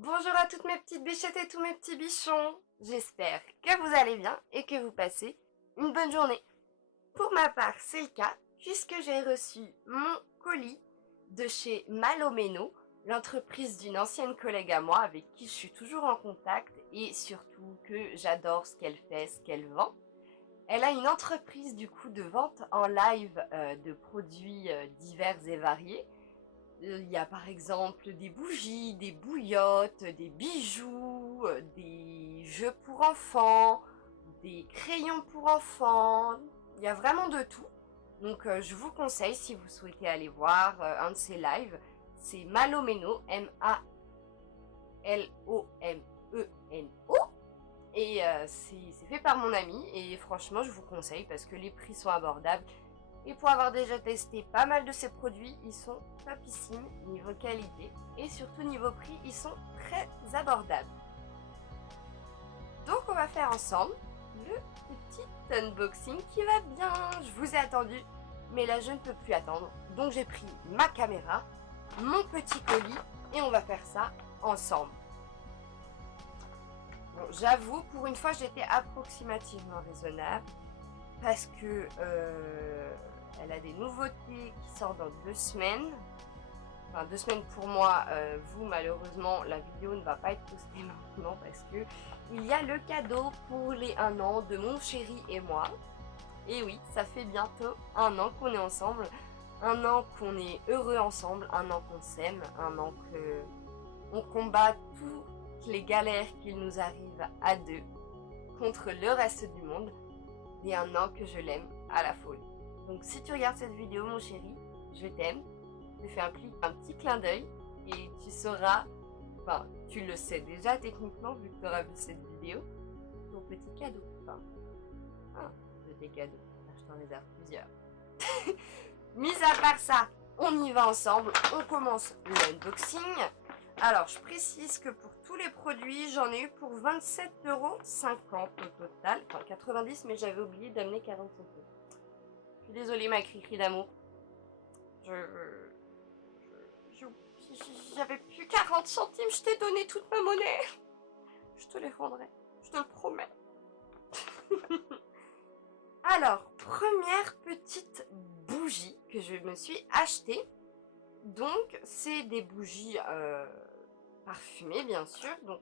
Bonjour à toutes mes petites bichettes et tous mes petits bichons. J'espère que vous allez bien et que vous passez une bonne journée. Pour ma part, c'est le cas puisque j'ai reçu mon colis de chez Malomeno, l'entreprise d'une ancienne collègue à moi avec qui je suis toujours en contact et surtout que j'adore ce qu'elle fait, ce qu'elle vend. Elle a une entreprise du coup de vente en live de produits divers et variés. Il y a par exemple des bougies, des bouillottes, des bijoux, des jeux pour enfants, des crayons pour enfants. Il y a vraiment de tout. Donc je vous conseille si vous souhaitez aller voir un de ces lives. C'est Malomeno, Malomeno. Et c'est fait par mon ami et franchement je vous conseille parce que les prix sont abordables. Et pour avoir déjà testé pas mal de ces produits, ils sont topissimes niveau qualité et surtout niveau prix, ils sont très abordables. Donc on va faire ensemble le petit unboxing qui va bien. Je vous ai attendu, mais là je ne peux plus attendre. Donc j'ai pris ma caméra, mon petit colis et on va faire ça ensemble. Bon, j'avoue, pour une fois j'étais approximativement raisonnable parce que elle a des nouveautés qui sortent dans 2 semaines. Enfin 2 semaines pour moi, vous malheureusement la vidéo ne va pas être postée maintenant parce que il y a le cadeau pour les 1 an de mon chéri et moi. Et oui, ça fait bientôt 1 an qu'on est ensemble, 1 an qu'on est heureux ensemble, 1 an qu'on s'aime, 1 an que on combat toutes les galères qu'il nous arrive à deux contre le reste du monde. Et 1 an que je l'aime à la folie. Donc si tu regardes cette vidéo mon chéri, je t'aime, je te fais un petit clin d'œil et tu sauras, enfin tu le sais déjà techniquement vu que tu auras vu cette vidéo, ton petit cadeau, enfin un de tes cadeaux, je t'en réserve plusieurs. Mis à part ça, on y va ensemble, on commence l'unboxing. Alors, je précise que pour tous les produits, j'en ai eu pour 27,50 € au total. Enfin, 90, mais j'avais oublié d'amener 40 centimes. Je suis désolée, ma cri-cri d'amour. Je... J'avais plus 40 centimes, je t'ai donné toute ma monnaie. Je te les rendrai, je te le promets. Alors, première petite bougie que je me suis achetée. Donc, c'est des bougies parfumées, bien sûr. Donc,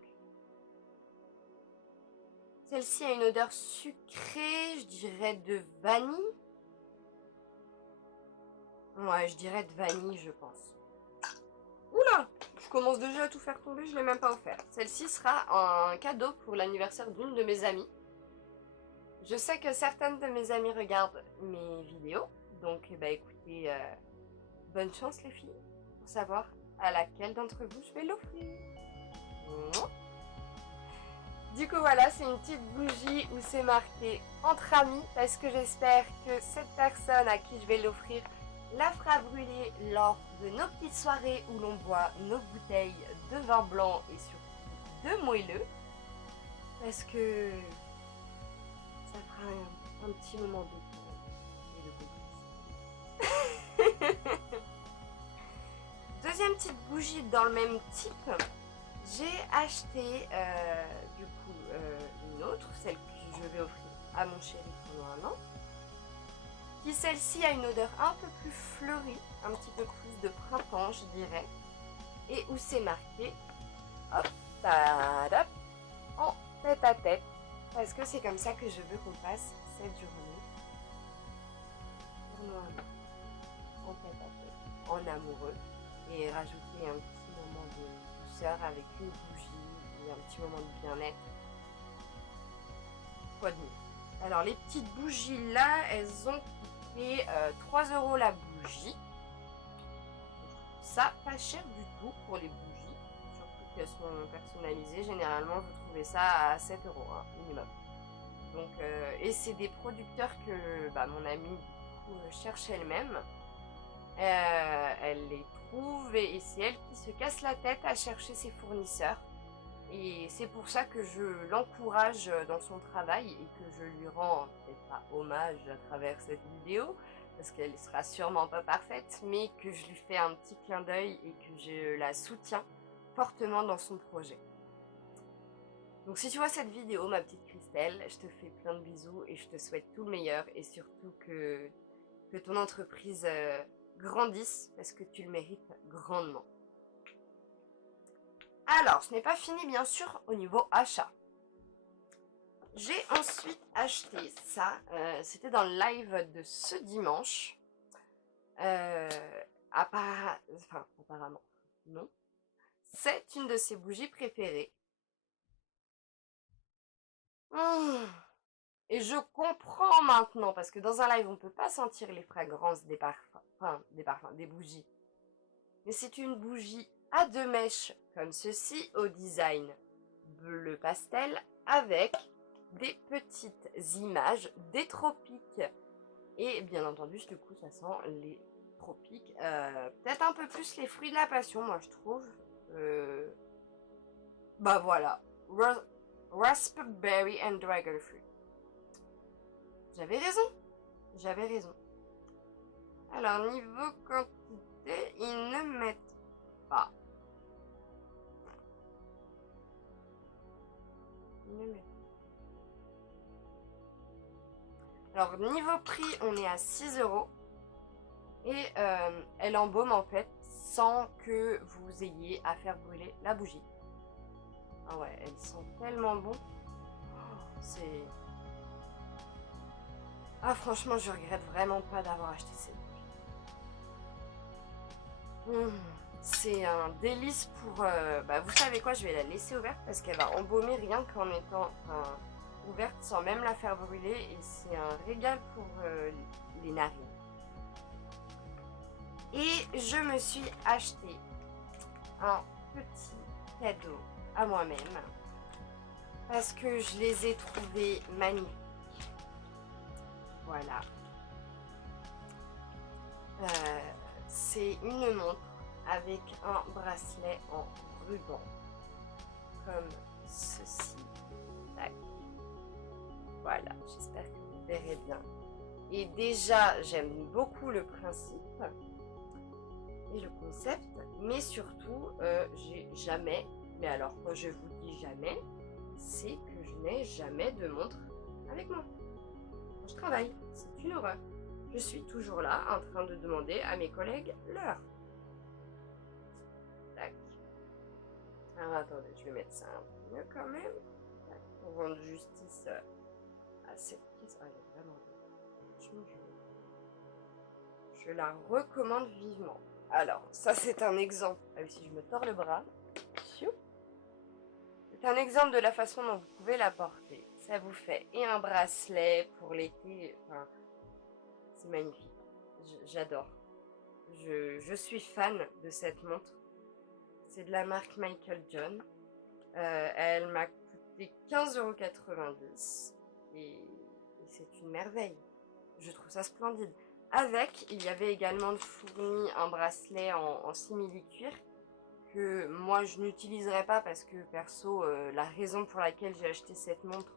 celle-ci a une odeur sucrée, je dirais de vanille. Ouais, je dirais de vanille, je pense. Oula, je commence déjà à tout faire tomber, je l'ai même pas offert. Celle-ci sera un cadeau pour l'anniversaire d'une de mes amies. Je sais que certaines de mes amies regardent mes vidéos, donc bah écoutez, bonne chance les filles, pour savoir à laquelle d'entre vous je vais l'offrir. Du coup voilà, c'est une petite bougie où c'est marqué entre amis parce que j'espère que cette personne à qui je vais l'offrir la fera brûler lors de nos petites soirées où l'on boit nos bouteilles de vin blanc et surtout de moelleux. Parce que ça fera un petit moment de et de beauté. Deuxième petite bougie dans le même type. J'ai acheté du coup une autre, celle que je vais offrir à mon chéri pendant 1 an. Qui celle-ci a une odeur un peu plus fleurie, un petit peu plus de printemps je dirais. Et où c'est marqué, hop, tadap, en tête à tête. Parce que c'est comme ça que je veux qu'on passe cette journée. Pour nous en tête à tête, en amoureux. Et rajouter un petit moment de douceur avec une bougie et un petit moment de bien-être. Quoi de mieux? Alors les petites bougies là, elles ont coûté 3 € la bougie. Ça pas cher du tout pour les bougies, surtout qu'elles sont personnalisées. Généralement vous trouvez ça à 7 € hein, minimum. Donc et c'est des producteurs que bah, mon amie cherche elle-même. Elle les trouve et c'est elle qui se casse la tête à chercher ses fournisseurs. Et c'est pour ça que je l'encourage dans son travail et que je lui rends peut-être pas hommage à travers cette vidéo, parce qu'elle sera sûrement pas parfaite, mais que je lui fais un petit clin d'œil et que je la soutiens fortement dans son projet. Donc si tu vois cette vidéo, ma petite Christelle, je te fais plein de bisous et je te souhaite tout le meilleur et surtout que ton entreprise grandisse parce que tu le mérites grandement. Alors, ce n'est pas fini bien sûr au niveau achat. J'ai ensuite acheté ça, c'était dans le live de ce dimanche. Apparemment, non. C'est une de ses bougies préférées. Et je comprends maintenant, parce que dans un live, on ne peut pas sentir les fragrances des parfums, des bougies. Mais c'est une bougie à 2 mèches, comme ceci, au design bleu pastel, avec des petites images des tropiques. Et bien entendu, du coup, ça sent les tropiques. Peut-être un peu plus les fruits de la passion, moi, je trouve. Bah voilà. Raspberry and Dragon Fruit. J'avais raison. Alors, niveau quantité, ils ne mettent pas. Alors, niveau prix, on est à 6 €. Et elle embaume en fait sans que vous ayez à faire brûler la bougie. Ah ouais, elle sent tellement bon. C'est... Ah franchement, je regrette vraiment pas d'avoir acheté cette bougie. C'est un délice pour... vous savez quoi, je vais la laisser ouverte parce qu'elle va embaumer rien qu'en étant ouverte sans même la faire brûler. Et c'est un régal pour les narines. Et je me suis acheté un petit cadeau à moi-même parce que je les ai trouvés magnifiques. Voilà. C'est une montre avec un bracelet en ruban comme ceci. Tac. Voilà, j'espère que vous verrez bien. Et déjà, j'aime beaucoup le principe et le concept, mais surtout, j'ai jamais, mais alors quand je vous dis jamais, c'est que je n'ai jamais de montre avec moi. Quand je travaille, c'est une horreur. Je suis toujours là en train de demander à mes collègues l'heure. Tac. Alors attendez, je vais mettre ça un peu mieux quand même. Tac. Pour rendre justice à cette pièce. Ah, elle est vraiment belle. Je la recommande vivement. Alors, ça c'est un exemple. Ah oui, si je me tords le bras. C'est un exemple de la façon dont vous pouvez la porter. Ça vous fait et un bracelet pour l'été. Enfin, c'est magnifique. J'adore. Je suis fan de cette montre. C'est de la marque Michael John. Elle m'a coûté 15,90 € et c'est une merveille. Je trouve ça splendide. Avec, il y avait également fourni un bracelet en simili-cuir que moi je n'utiliserai pas parce que perso, la raison pour laquelle j'ai acheté cette montre,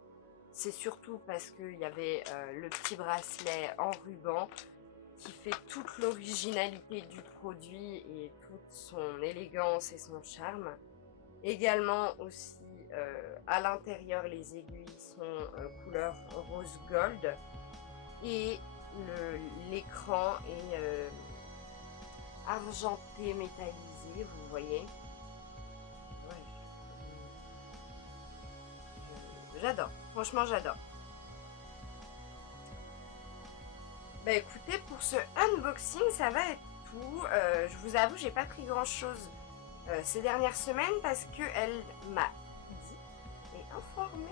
c'est surtout parce qu'il y avait le petit bracelet en ruban qui fait toute l'originalité du produit et toute son élégance et son charme. Également aussi à l'intérieur, les aiguilles sont couleur rose gold et l'écran est argenté métallisé, vous voyez. Ouais, j'adore, franchement j'adore. Bah écoutez, pour ce unboxing, ça va être tout. Je vous avoue, j'ai pas pris grand chose ces dernières semaines parce qu'elle m'a dit et informé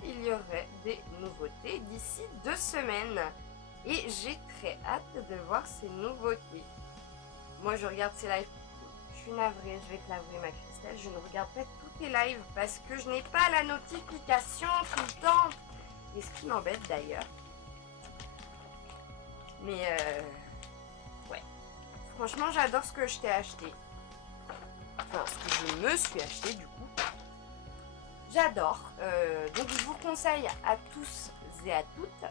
qu'il y aurait des nouveautés d'ici 2 semaines. Et j'ai très hâte de voir ces nouveautés. Moi, je regarde ces lives. Je suis navrée, je vais te l'avouer, ma Christelle. Je ne regarde pas tous tes lives parce que je n'ai pas la notification tout le temps. Et ce qui m'embête d'ailleurs. Mais ouais. Franchement, j'adore ce que je t'ai acheté. Enfin, ce que je me suis acheté du coup. J'adore. Donc, je vous conseille à tous et à toutes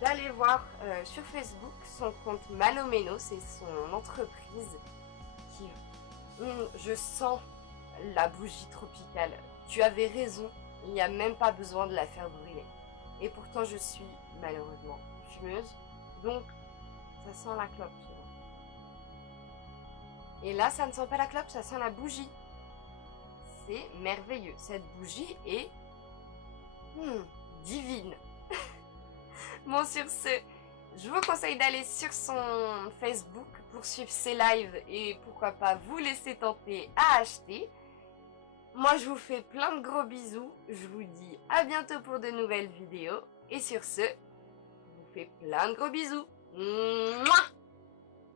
d'aller voir sur Facebook son compte Malomeno, c'est son entreprise qui, je sens la bougie tropicale. Tu avais raison, il n'y a même pas besoin de la faire brûler. Et pourtant, je suis malheureusement fumeuse, donc ça sent la clope. Et là, ça ne sent pas la clope, ça sent la bougie. C'est merveilleux. Cette bougie est divine. Bon, sur ce, je vous conseille d'aller sur son Facebook pour suivre ses lives et pourquoi pas vous laisser tenter à acheter. Moi, je vous fais plein de gros bisous. Je vous dis à bientôt pour de nouvelles vidéos. Et sur ce, je vous fais plein de gros bisous. Mouah.